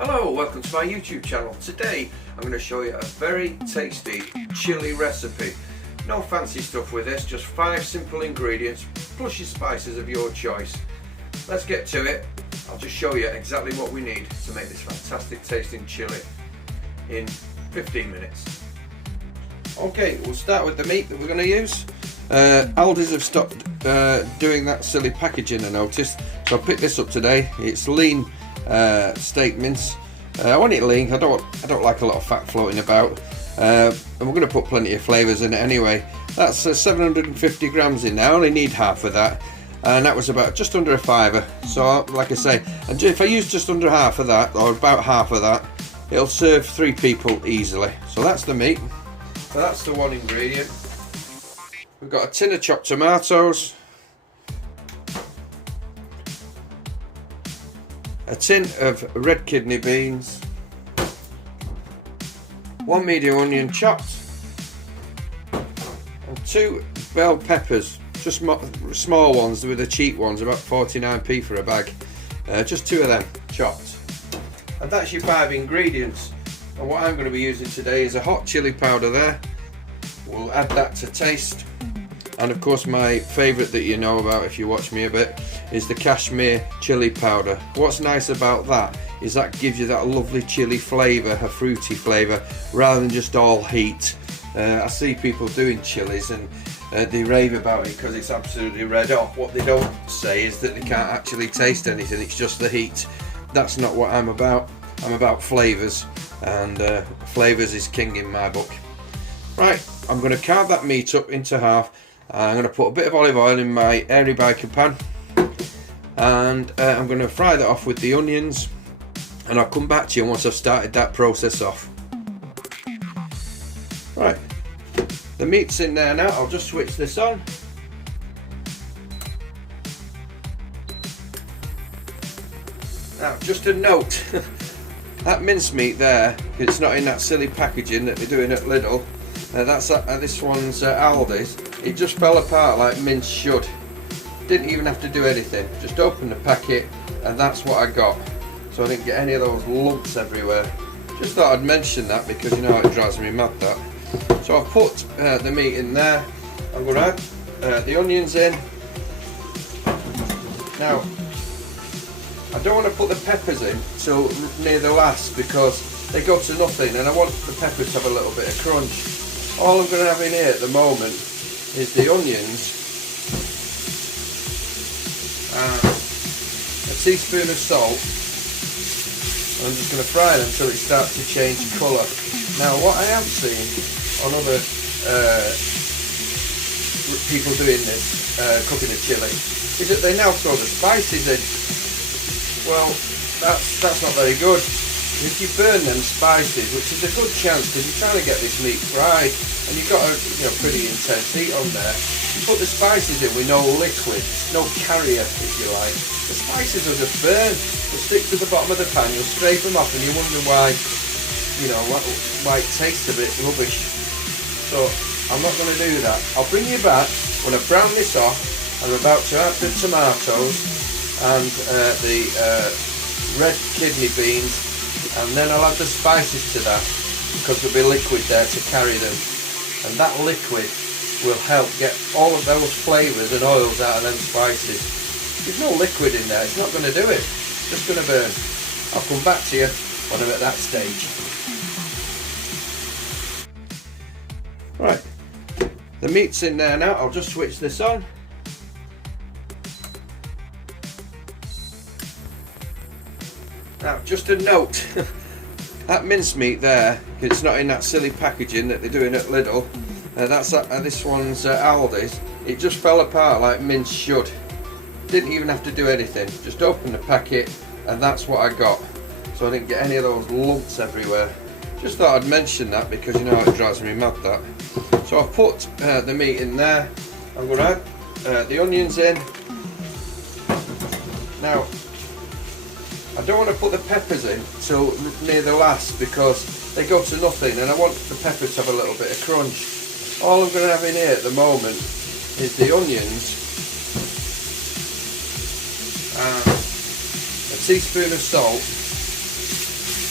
Hello, welcome to my YouTube channel. Today I'm going to show you a very tasty chili recipe. No fancy stuff with this, just 5 simple ingredients plus your spices of your choice. Let's get to it. I'll just show you exactly what we need to make this fantastic tasting chili in 15 minutes. Okay, we'll start with the meat that we're going to use. Aldi's have stopped doing that silly packaging, I noticed, so I picked this up today. It's lean steak mince. I want it lean. I don't like a lot of fat floating about, and we're going to put plenty of flavours in it anyway. That's 750 grams in there. I only need half of that, and that was about just under a fiver. So like I say, and if I use just under half of that, or about half of that, it'll serve 3 people easily. So that's the meat. So that's the one ingredient. We've got a tin of chopped tomatoes, a tin of red kidney beans, 1 medium onion chopped, and 2 bell peppers, just small ones with the cheap ones, about 49p for a bag. Just 2 of them chopped. And that's your 5 ingredients. And what I'm going to be using today is a hot chili powder there. We'll add that to taste. And of course my favourite that you know about if you watch me a bit is the cashmere chili powder. What's nice about that is that gives you that lovely chili flavour, a fruity flavour, rather than just all heat. I see people doing chilies and they rave about it because it's absolutely red hot. What they don't say is that they can't actually taste anything, it's just the heat. That's not what I'm about. I'm about flavours, and flavours is king in my book. Right, I'm going to carve that meat up into half. I'm going to put a bit of olive oil in my airy biker pan, and I'm going to fry that off with the onions, and I'll come back to you once I've started that process off. Right, the meat's in there now. I'll just switch this on. Now, just a note, that mincemeat there, it's not in that silly packaging that they're doing at Lidl. This one's Aldi's. It just fell apart like mince should. Didn't even have to do anything. Just opened the packet, and that's what I got. So I didn't get any of those lumps everywhere. Just thought I'd mention that because you know it drives me mad, that. So I've put the meat in there. I'm going to add the onions in. Now, I don't want to put the peppers in till near the last because they go to nothing, and I want the peppers to have a little bit of crunch. All I'm going to have in here at the moment is the onions and a teaspoon of salt. I'm just going to fry them until it starts to change colour. Now, what I have seen on other people doing this, cooking a chili, is that they now throw the spices in. Well, that's not very good. If you burn them spices, which is a good chance because you're trying to get this meat fried, and you've got a pretty intense heat on there, you put the spices in with no liquid, no carrier if you like, the spices will just burn, they'll stick to the bottom of the pan, you'll scrape them off and you wonder why, why it tastes a bit rubbish. So I'm not going to do that. I'll bring you back when I've browned this off. I'm about to add the tomatoes and the red kidney beans, and then I'll add the spices to that because there'll be liquid there to carry them, and that liquid will help get all of those flavours and oils out of them spices. If there's no liquid in there, it's not going to do it, it's just going to burn. I'll come back to you when I'm at that stage. Right, the meat's in there now. I'll just switch this on. Now, just a note, that mincemeat there, it's not in that silly packaging that they're doing at Lidl. This one's Aldi's. It just fell apart like mince should. Didn't even have to do anything. Just opened the packet, and that's what I got. So I didn't get any of those lumps everywhere. Just thought I'd mention that because you know it drives me mad, that. So I've put the meat in there. I'm going to add the onions in. Now, I don't want to put the peppers in till near the last because they go to nothing, and I want the peppers to have a little bit of crunch. All I'm going to have in here at the moment is the onions and a teaspoon of salt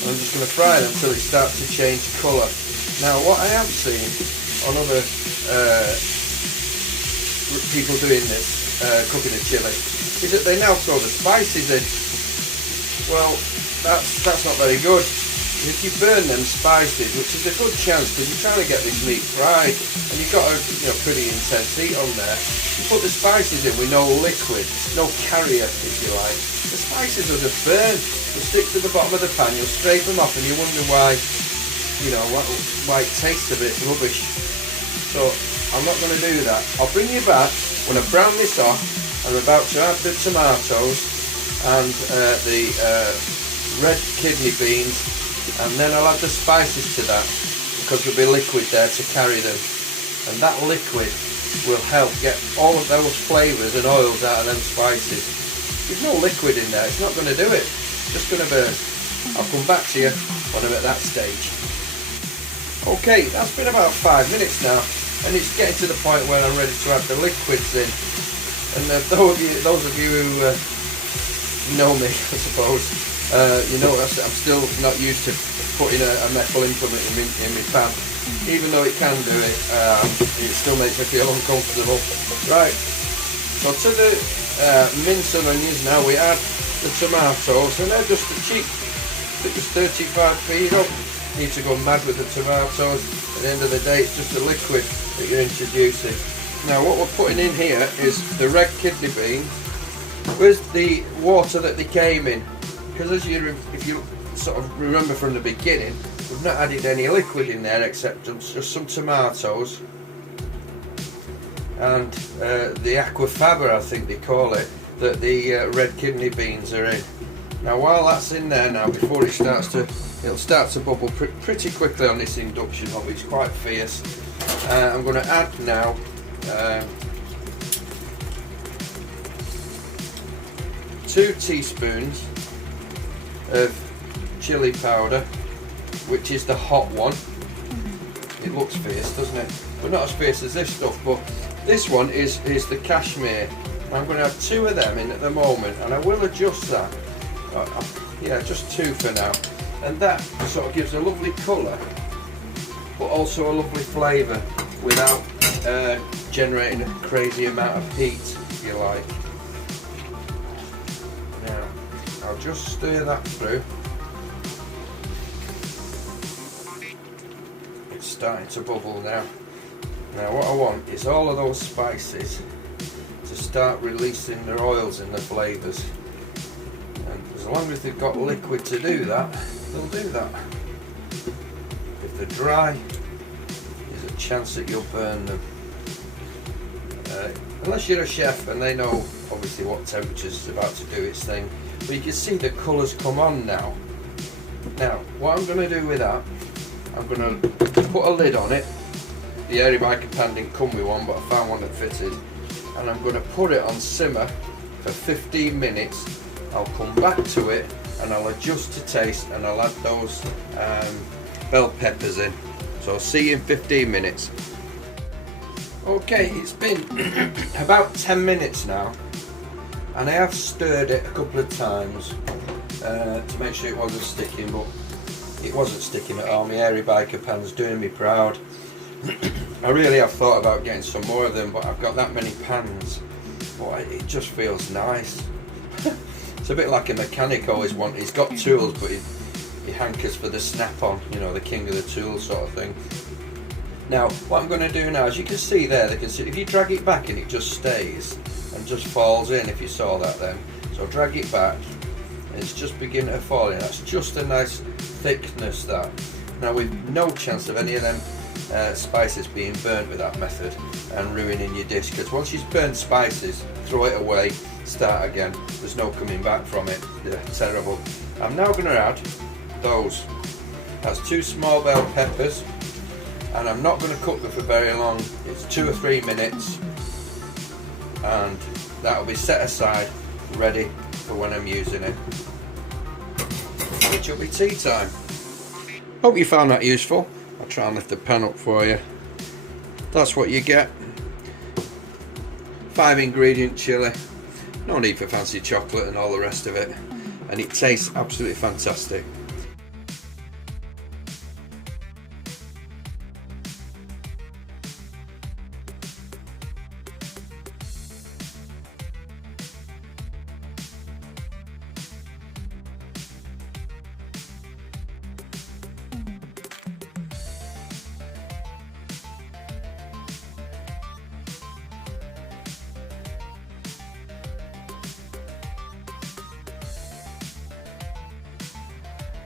I'm just going to fry them until it starts to change colour. Now what I have seen on other people doing this, cooking a chilli, is that they now throw the spices in. Well, that's not very good. If you burn them spices, which is a good chance because you're trying to get this meat fried and you've got a pretty intense heat on there, you put the spices in with no liquid, no carrier if you like, the spices will just burn, they'll stick to the bottom of the pan, you'll scrape them off and you wonder why, why it tastes a bit rubbish. So I'm not going to do that. I'll bring you back when I brown this off. I'm about to add the tomatoes and the red kidney beans, and then I'll add the spices to that because there'll be liquid there to carry them, and that liquid will help get all of those flavours and oils out of them spices. There's no liquid in there, it's not going to do it, it's just going to burn. I'll come back to you when I'm at that stage. Okay, that's been about 5 minutes now, and it's getting to the point where I'm ready to add the liquids in. And those of you who know me, I suppose, you know I'm still not used to putting a metal implement in my pan. Even though it can do it, it still makes me feel uncomfortable. Right, so to the mince and onions now we add the tomatoes, and they're just cheap. It was 35p. You don't need to go mad with the tomatoes. At the end of the day, it's just a liquid that you're introducing. Now what we're putting in here is the red kidney beans with the water that they came in. Because if you sort of remember from the beginning, we've not added any liquid in there except just some tomatoes and the aquafaba, I think they call it, that the red kidney beans are in. Now while that's in there now, before it'll start to bubble pretty quickly on this induction hob, it's quite fierce. I'm going to add now two teaspoons of chili powder, which is the hot one. It looks fierce, doesn't it? But not as fierce as this stuff. But this one is the cashmere. I'm going to have 2 of them in at the moment, and I will adjust that. Yeah, just 2 for now. And that sort of gives a lovely colour, but also a lovely flavour without generating a crazy amount of heat, if you like. Now, I'll just stir that through. It's starting to bubble now. Now what I want is all of those spices to start releasing their oils and their flavours. And as long as they've got liquid to do that, they'll do that. If they're dry, there's a chance that you'll burn them. Unless you're a chef and they know obviously what temperature is about to do its thing. But you can see the colours come on now. Now, what I'm going to do with that, I'm going to put a lid on it. The Aerobiker pan didn't come with one, but I found one that fitted. And I'm going to put it on simmer for 15 minutes. I'll come back to it and I'll adjust to taste, and I'll add those bell peppers in. So I'll see you in 15 minutes. Okay, it's been about 10 minutes now, and I have stirred it a couple of times to make sure it wasn't sticking, but it wasn't sticking at all. My Aerobiker pan's doing me proud. I really have thought about getting some more of them, but I've got that many pans. Boy, it just feels nice. It's a bit like a mechanic always wants. He's got tools, but he hankers for the snap-on, you know, the king of the tools sort of thing. Now, what I'm going to do now, as you can see there, if you drag it back and it just stays and just falls in, if you saw that then. So drag it back and it's just beginning to fall in. That's just a nice thickness, that. Now we've no chance of any of them spices being burnt with that method and ruining your dish, because once you've burnt spices, throw it away, start again. There's no coming back from it. They're terrible. I'm now going to add those. That's 2 small bell peppers. And I'm not going to cook them for very long. It's 2 or 3 minutes, and that'll be set aside ready for when I'm using it, which will be tea time. Hope you found that useful. I'll try and lift the pan up for you. That's what you get. 5 ingredient chilli, no need for fancy chocolate and all the rest of it, and it tastes absolutely fantastic.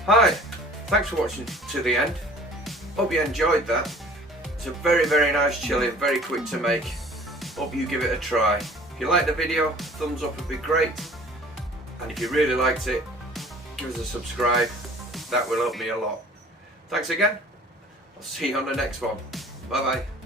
Hi, thanks for watching to the end. Hope you enjoyed that. It's a very, very nice chili, very quick to make. Hope you give it a try. If you liked the video, thumbs up would be great. And if you really liked it, give us a subscribe. That will help me a lot. Thanks again. I'll see you on the next one. Bye bye.